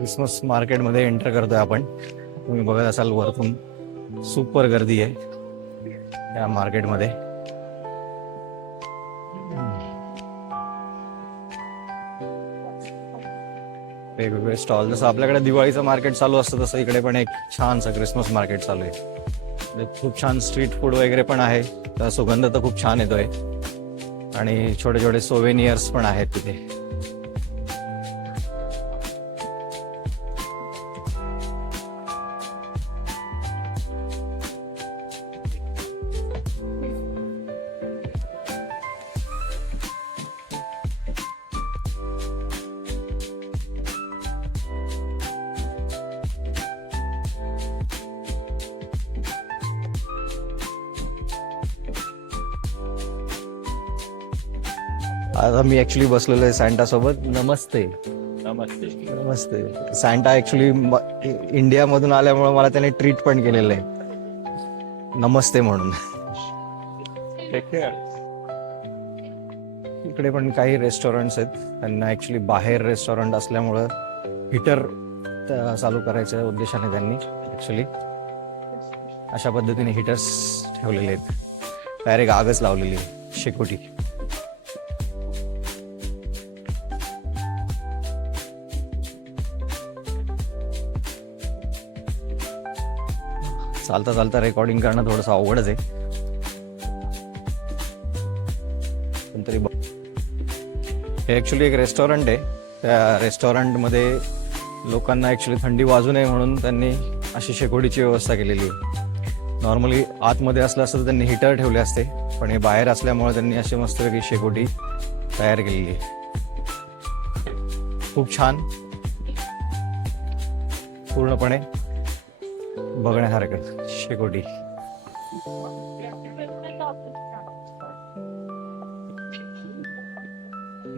Christmas मार्केटमध्ये enter करतोय आपण. तुम्ही बघत असाल वरतून सुपर गर्दी आहे या मार्केटमध्ये. वेगवेगळे स्टॉल, जसं आपल्याकडे दिवाळीचं मार्केट चालू असतं तसं इकडे पण एक छानसं क्रिसमस मार्केट चालू आहे. खूप छान स्ट्रीट फूड वगैरे पण आहे. तर सुगंध तर खूप छान येतोय आणि छोटे छोटे सोवेनियर्स पण आहेत तिथे. आता मी ऍक्च्युली बसलेलो आहे सॅन्टा सोबत. नमस्ते. नमस्ते. नमस्ते. सॅन्टा ऍक्च्युली इंडियामधून आल्यामुळे मला त्याने ट्रीट पण केलेलं आहे नमस्ते म्हणून. इकडे पण काही रेस्टॉरंट्स आहेत. त्यांना ऍक्च्युली बाहेर रेस्टॉरंट असल्यामुळं हीटर चालू करायच्या उद्देशाने त्यांनी ऍक्च्युली अशा पद्धतीने हीटर्स ठेवलेले आहेत. डायरेक्ट आगच लावलेली आहे, शेकोटी. चालता चालता रेकॉर्डिंग करणं थोडंसं अवघडच आहे, पण तरी हे ऍक्च्युली एक रेस्टॉरंट आहे. त्या रेस्टॉरंटमध्ये लोकांना ऍक्च्युली थंडी वाजू नये म्हणून त्यांनी अशी शेकोटीची व्यवस्था केलेली आहे. नॉर्मली आतमध्ये असलं असतं तर त्यांनी हीटर ठेवले असते, पण हे बाहेर असल्यामुळे त्यांनी अशी मस्तपैकी शेकोटी तयार केलेली आहे. खूप छान, पूर्णपणे बघण्यासारखं शेकोटी.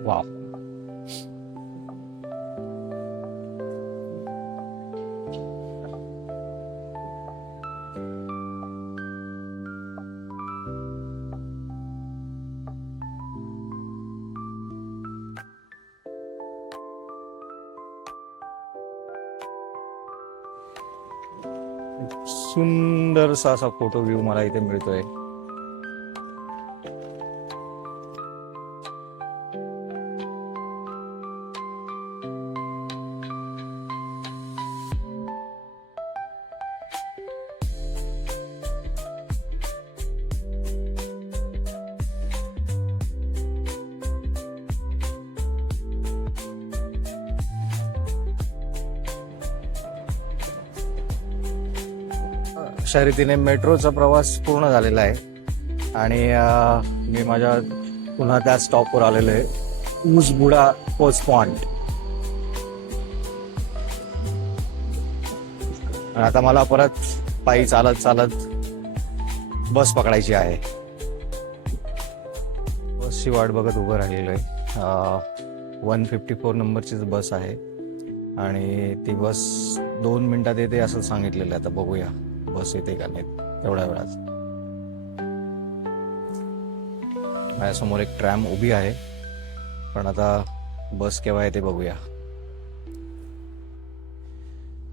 वाव. सुंदरसा असा फोटो व्ह्यू मला इथे मिळतोय. अशा रीतीने मेट्रोचा प्रवास पूर्ण झालेला आहे आणि मी माझ्या पुन्हा त्या स्टॉपवर आलेलो आहे, ऊसबुडा पोस्ट पॉइंट. आणि आता मला परत पायी चालत चालत बस पकडायची आहे. बसची वाट बघत उभं राहिलेलो आहे. 154 नंबरची बस आहे आणि ती बस 2 मिनिटात येते असं सांगितलेलं आहे. आता बघूया बस येते का नाही तेवढ्या वेळात. माझ्यासमोर एक ट्रॅम उभी आहे, पण आता बस केव्हा येते बघूया.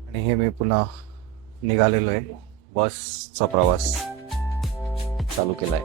आणि हे मी पुन्हा निघालेलो आहे, बसचा प्रवास चालू केलाय.